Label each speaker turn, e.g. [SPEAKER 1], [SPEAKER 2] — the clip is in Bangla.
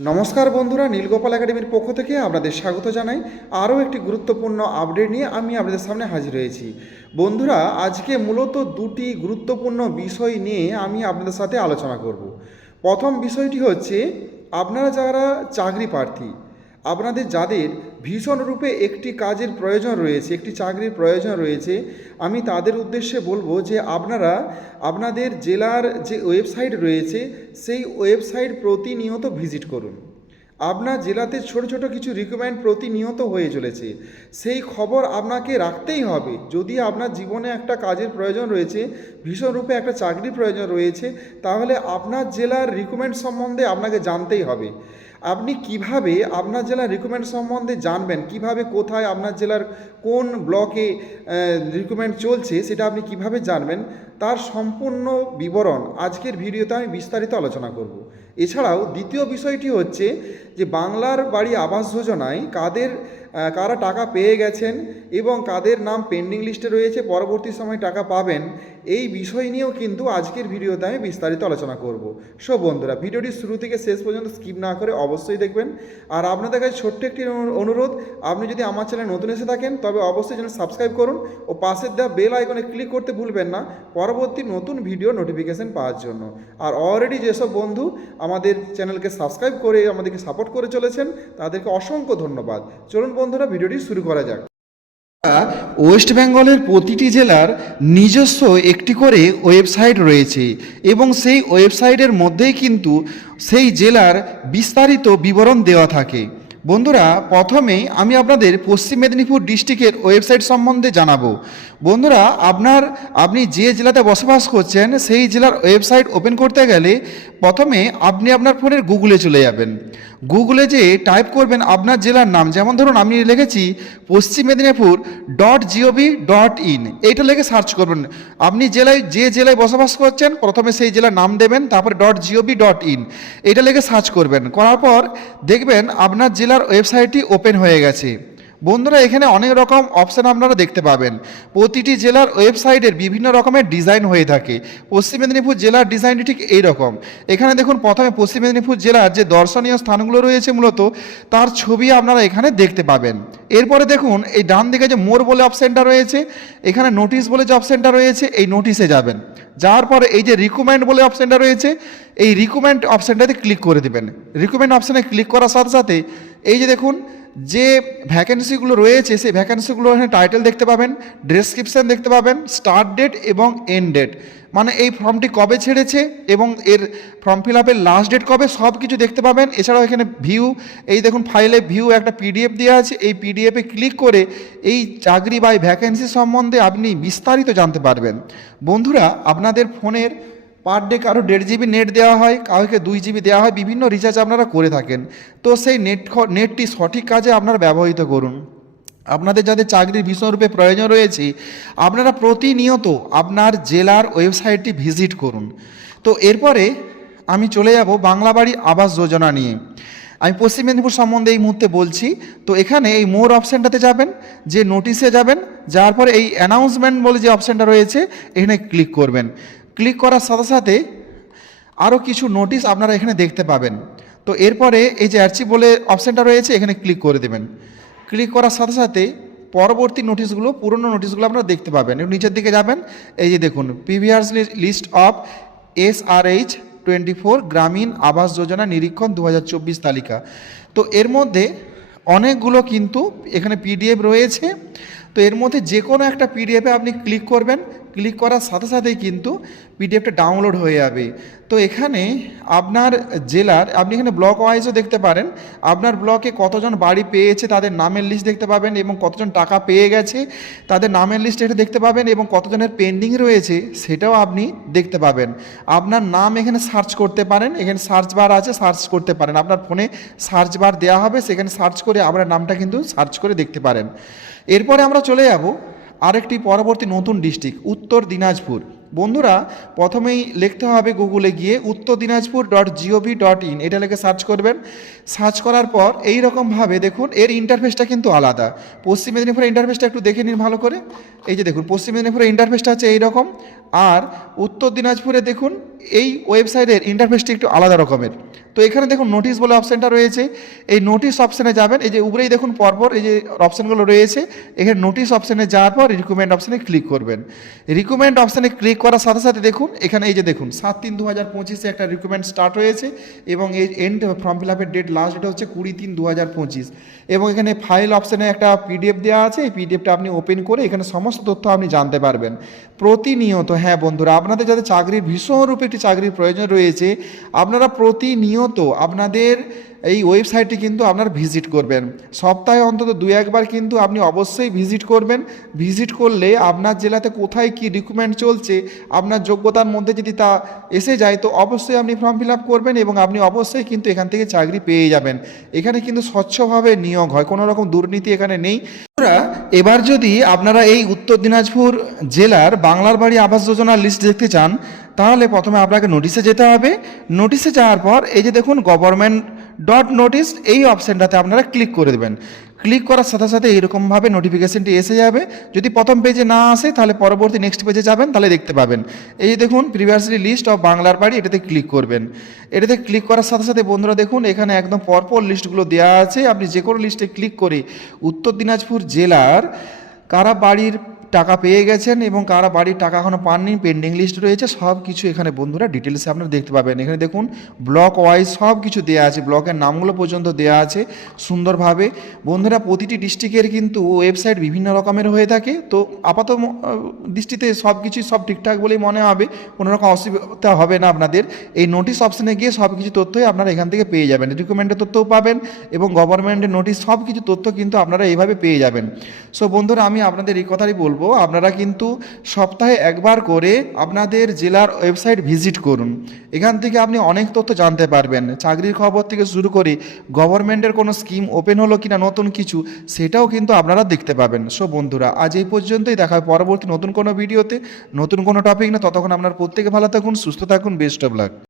[SPEAKER 1] নমস্কার বন্ধুরা, নীলগোপাল একাডেমির পক্ষ থেকে আপনাদের স্বাগত জানাই। আরও একটি গুরুত্বপূর্ণ আপডেট নিয়ে আমি আপনাদের সামনে হাজির হয়েছি। বন্ধুরা, আজকে মূলত দুটি গুরুত্বপূর্ণ বিষয় নিয়ে আমি আপনাদের সাথে আলোচনা করব। প্রথম বিষয়টি হচ্ছে, আপনারা যারা চাকরি প্রার্থী আপনাদের যাদের ভীষণ রূপে একটি কাজের প্রয়োজন রয়েছে, একটি চাকরির প্রয়োজন রয়েছে, আমি তাদের উদ্দেশ্যে বলব যে আপনারা আপনাদের জেলার যে ওয়েবসাইট রয়েছে, সেই ওয়েবসাইট প্রতিনিয়ত ভিজিট করুন। আপনার জেলাতে ছোট ছোট কিছু রিকমেন্ড প্রতিনিয়ত হয়ে চলেছে। সেই খবর আপনাকে রাখতেই হবে। যদি আপনার জীবনে একটা কাজের প্রয়োজন রয়েছে, ভীষণ রূপে একটা চাকরির প্রয়োজন রয়েছে, তাহলে আপনার জেলার রিকমেন্ড সম্বন্ধে আপনাকে জানতেই হবে। আপনি কীভাবে আপনার জেলার রিক্রুটমেন্ট সম্বন্ধে জানবেন? কীভাবে, কোথায় আপনার জেলার কোন ব্লকে রিক্রুটমেন্ট চলছে সেটা আপনি কীভাবে জানবেন? তার সম্পূর্ণ বিবরণ আজকের ভিডিওতে আমি বিস্তারিত আলোচনা করব। এছাড়াও দ্বিতীয় বিষয়টি হচ্ছে যে বাংলার বাড়ি আবাস যোজনায় কাদের কারা টাকা পেয়ে গেছেন এবং কাদের নাম পেন্ডিং লিস্টে রয়েছে, পরবর্তী সময় টাকা পাবেন, এই বিষয় নিয়েও কিন্তু আজকের ভিডিওতে আমি বিস্তারিত আলোচনা করব। সো বন্ধুরা, ভিডিওটি শুরু থেকে শেষ পর্যন্ত স্কিপ না করে অবশ্যই দেখবেন। আর আপনাদের কাছে ছোট্ট একটি অনু- অনুরোধ, আপনি যদি আমার চ্যানেল নতুন এসে থাকেন, তবে অবশ্যই চ্যানেল সাবস্ক্রাইব করুন ও পাশের দেওয়া বেল আইকনে ক্লিক করতে ভুলবেন না, পরবর্তী নতুন ভিডিও নোটিফিকেশন পাওয়ার জন্য। আর অলরেডি যেসব বন্ধু আমাদের চ্যানেলকে সাবস্ক্রাইব করে আমাদেরকে সাপোর্ট করে চলেছেন, তাদেরকে অসংখ্য ধন্যবাদ। চলুন বন্ধুরা, ভিডিওটি শুরু করা যাক। ওয়েস্ট বেঙ্গলের প্রতিটি জেলার নিজস্ব একটি করে ওয়েবসাইট রয়েছে এবং সেই ওয়েবসাইটের মধ্যেই কিন্তু সেই জেলার বিস্তারিত বিবরণ দেওয়া থাকে। বন্ধুরা, প্রথমেই আমি আপনাদের পশ্চিম মেদিনীপুর ডিস্ট্রিক্টের ওয়েবসাইট সম্বন্ধে জানাব। বন্ধুরা, আপনার, আপনি যে জেলাতে বসবাস করছেন, সেই জেলার ওয়েবসাইট ওপেন করতে গেলে প্রথমে আপনি আপনার ফোনের গুগলে চলে যাবেন। গুগলে যে টাইপ করবেন আপনার জেলার নাম, যেমন ধরুন আমি লিখেছি Paschim Medinipur dot gov dot in এইটা লিখে সার্চ করবেন। আপনি জেলায়, যে জেলায় বসবাস করছেন, প্রথমে সেই জেলার নাম দেবেন, তারপরে ডট জিওভি ডট ইন এইটা লিখে সার্চ করবেন। করার পর দেখবেন আপনার জেলার ওয়েবসাইটটি ওপেন হয়ে গেছে। বন্ধুরা, এখানে অনেক রকম অপশান আপনারা দেখতে পাবেন। প্রতিটি জেলার ওয়েবসাইটের বিভিন্ন রকমের ডিজাইন হয়ে থাকে। পশ্চিম মেদিনীপুর জেলার ডিজাইনটি ঠিক এই রকম এখানে দেখুন, প্রথমে পশ্চিম মেদিনীপুর জেলার যে দর্শনীয় স্থানগুলো রয়েছে মূলত, তার ছবি আপনারা এখানে দেখতে পাবেন। এরপরে দেখুন, এই ডান দিকে যে মোর বলে অপশানটা রয়েছে, এখানে নোটিশ বলে যে অপশানটা রয়েছে, এই নোটিশে যাবেন। যাওয়ার পরে এই যে রিকমেন্ড বলে অপশানটা রয়েছে, এই রিকমেন্ড অপশানটাতে ক্লিক করে দেবেন। রিকমেন্ড অপশানে ক্লিক করার সাথে সাথে, এই যে দেখুন যে ভ্যাকেন্সিগুলো রয়েছে, সেই ভ্যাকেন্সিগুলো এখানে টাইটেল দেখতে পাবেন ডেসক্রিপশান দেখতে পাবেন স্টার্ট ডেট এবং এন্ড ডেট মানে এই ফর্মটি কবে ছেড়েছে এবং এর ফর্ম ফিল আপের লাস্ট ডেট কবে সব কিছু দেখতে পাবেন। এছাড়াও এখানে ভিউ এই দেখুন ফাইলে ভিউ একটা পিডিএফ দেওয়া আছে। এই পিডিএফে ক্লিক করে এই চাকরি বা এই ভ্যাকেন্সি সম্বন্ধে আপনি বিস্তারিত জানতে পারবেন। বন্ধুরা, আপনাদের ফোনের পার ডে কারও দেড় জিবি নেট দেওয়া হয়, কাউকে দুই জিবি দেওয়া হয়, বিভিন্ন রিচার্জ আপনারা করে থাকেন। তো সেই নেট নেটটি সঠিক কাজে আপনারা ব্যবহৃত করুন। আপনাদের যাদের চাকরির ভীষণরূপে প্রয়োজন রয়েছে, আপনারা প্রতিনিয়ত আপনার জেলার ওয়েবসাইটটি ভিজিট করুন। তো এরপরে আমি চলে যাব বাংলা বাড়ি আবাস যোজনা নিয়ে। আমি পশ্চিম মেদিনীপুর সম্বন্ধে এই মুহূর্তে বলছি, তো এখানে এই মোর অপশানটাতে যাবেন, যে নোটিশে যাবেন যাওয়ার পরে এই অ্যানাউন্সমেন্ট বলে যে অপশানটা রয়েছে, এখানে ক্লিক করবেন। ক্লিক করার সাথে সাথে আরও কিছু নোটিশ আপনারা এখানে দেখতে পাবেন। তো এরপরে এই যে অ্যারচি বলে অপশানটা রয়েছে, এখানে ক্লিক করে দেবেন। ক্লিক করার সাথে সাথে পরবর্তী নোটিশগুলো পুরনো নোটিশগুলো আপনারা দেখতে পাবেন। একটু নিচের দিকে যাবেন, এই যে দেখুন previous list of S R H twenty four Gramin Awas Yojana নিরীক্ষণ দু হাজার চব্বিশ তালিকা। তো এর মধ্যে অনেকগুলো কিন্তু এখানে পিডিএফ রয়েছে। তো এর মধ্যে যে কোনো একটা পিডিএফে আপনি ক্লিক করবেন ক্লিক করার সাথে সাথেই কিন্তু পিডিএফটা ডাউনলোড হয়ে যাবে। তো এখানে আপনার জেলার, আপনি এখানে ব্লক ওয়াইজও দেখতে পারেন। আপনার ব্লকে কতজন বাড়ি পেয়েছে, তাদের নামের লিস্ট দেখতে পাবেন এবং কতজন টাকা পেয়ে গেছে, তাদের নামের লিস্ট এটা দেখতে পাবেন এবং কতজনের পেন্ডিং রয়েছে সেটাও আপনি দেখতে পাবেন। আপনার নাম এখানে সার্চ করতে পারেন, এখানে সার্চ বার আছে, সার্চ করতে পারেন। আপনার ফোনে সার্চ বার দেওয়া হবে, সেখানে সার্চ করে আপনার নামটা কিন্তু সার্চ করে দেখতে পারেন। এরপরে আমরা চলে যাব আরেকটি পরবর্তী নতুন ডিস্ট্রিক্ট, উত্তর দিনাজপুর। বন্ধুরা, প্রথমেই লিখতে হবে গুগলে গিয়ে Uttar Dinajpur dot gov dot in এটা লিখে সার্চ করবেন। সার্চ করার পর এই রকমভাবে দেখুন, এর ইন্টারফেসটা কিন্তু আলাদা। পশ্চিম মেদিনীপুরের ইন্টারফেসটা একটু দেখে নিন ভালো করে। এই যে দেখুন, পশ্চিম মেদিনীপুরের ইন্টারফেসটা হচ্ছে এইরকম। আর উত্তর দিনাজপুরে দেখুন, এই ওয়েবসাইটের ইন্টারফেসটি একটু আলাদা রকমের। তো এখানে দেখুন নোটিশ বলে অপশানটা রয়েছে। এই নোটিশ অপশানে যাবেন, এই যে উপরেই দেখুন পরপর এই যে অপশানগুলো রয়েছে, এখানে নোটিশ অপশানে যাওয়ার পর রিকমেন্ড অপশানে ক্লিক করবেন। রিকমেন্ড অপশানে ক্লিক করার সাথে সাথে দেখুন, এখানে এই যে দেখুন, সাত তিন দু হাজার পঁচিশে একটা রিকমেন্ড স্টার্ট হয়েছে এবং এই এন্ড ফর্ম ফিল আপের ডেট লাস্ট ডেট হচ্ছে কুড়ি তিন দু হাজার পঁচিশ। এবং এখানে ফাইল অপশানে একটা পিডিএফ দেওয়া আছে, এই পিডিএফটা আপনি ওপেন করে এখানে সমস্ত তথ্য আপনি জানতে পারবেন। প্রতিনিয়ত হ্যাঁ বন্ধুরা, আপনাদের যাদের চাকরির ভীষণরূপে একটি চাকরির প্রয়োজন রয়েছে, আপনারা প্রতিনিয়ত আপনাদের এই ওয়েবসাইটটি কিন্তু আপনারা ভিজিট করবেন। সপ্তাহে অন্তত দু একবার কিন্তু আপনি অবশ্যই ভিজিট করবেন। ভিজিট করলে আপনার জেলাতে কোথায় কি রিক্রুটমেন্ট চলছে, আপনার যোগ্যতার মধ্যে যদি তা এসে যায়, তো অবশ্যই আপনি ফর্ম ফিল আপ করবেন এবং আপনি অবশ্যই কিন্তু এখান থেকে চাকরি পেয়ে যাবেন। এখানে কিন্তু স্বচ্ছভাবে নিয়োগ হয়, কোনো রকম দুর্নীতি এখানে নেই। এবার যদি আপনারা এই উত্তর দিনাজপুর জেলার বাংলার বাড়ি আবাস যোজনার লিস্ট দেখতে চান, তাহলে প্রথমে আপনাকে নোটিশে যেতে হবে। নোটিশে যাওয়ার পর এই যে দেখুন গভর্নমেন্ট ডট নোটিস এই অপশানটাতে আপনারা ক্লিক করে দেবেন। ক্লিক করার সাথে সাথে এরকমভাবে নোটিফিকেশানটি এসে যাবে। যদি প্রথম পেজে না আসে, তাহলে পরবর্তী নেক্সট পেজে যাবেন, তাহলে দেখতে পাবেন। এই দেখুন প্রিভিয়াসলি লিস্ট অফ বাংলার বাড়ি, এটাতে ক্লিক করবেন। এটাতে ক্লিক করার সাথে সাথে বন্ধুরা দেখুন, এখানে একদম পরপর লিস্টগুলো দেওয়া আছে। আপনি যে কোনো লিস্টে ক্লিক করে উত্তর দিনাজপুর জেলার কারা বাড়ির টাকা পেয়ে গেছেন এবং কারা বাড়ির টাকা এখনও পাননি পেন্ডিং লিস্ট রয়েছে, সব কিছু এখানে বন্ধুরা ডিটেলসে আপনারা দেখতে পাবেন। এখানে দেখুন ব্লক ওয়াইজ সব কিছু দেওয়া আছে ব্লকের নামগুলো পর্যন্ত দেওয়া আছে সুন্দরভাবে। বন্ধুরা, প্রতিটি ডিস্ট্রিক্টের কিন্তু ওয়েবসাইট বিভিন্ন রকমের হয়ে থাকে। তো আপাত দৃষ্টিতে সব কিছুই সব ঠিকঠাক বলেই মনে হবে, কোনো রকম অসুবিধা হবে না আপনাদের। এই নোটিশ অপশানে গিয়ে সব কিছু তথ্যই আপনারা এখান থেকে পেয়ে যাবেন। রিকমেন্ডের তথ্যও পাবেন এবং গভর্নমেন্টের নোটিশ সব কিছু তথ্য কিন্তু আপনারা এইভাবে পেয়ে যাবেন। সো বন্ধুরা, আমি আপনাদের এই কথাই বলব আপনারা কিন্তু সপ্তাহে একবার করে আপনাদের জেলার ওয়েবসাইট ভিজিট করুন। এখান থেকে আপনি অনেক তথ্য জানতে পারবেন। চাকরির খবর থেকে শুরু করে গভর্নমেন্টের কোনো স্কিম ওপেন হলো কিনা, নতুন কিছু, সেটাও কিন্তু আপনারা দেখতে পাবেন। সো বন্ধুরা, আজ এই পর্যন্তই, দেখা পরবর্তী নতুন কোনো ভিডিওতে। নতুন কোনো টপিক না ততক্ষণ আপনার প্রত্যেকে ভালো থাকুন, সুস্থ থাকুন বেস্ট অফ লাক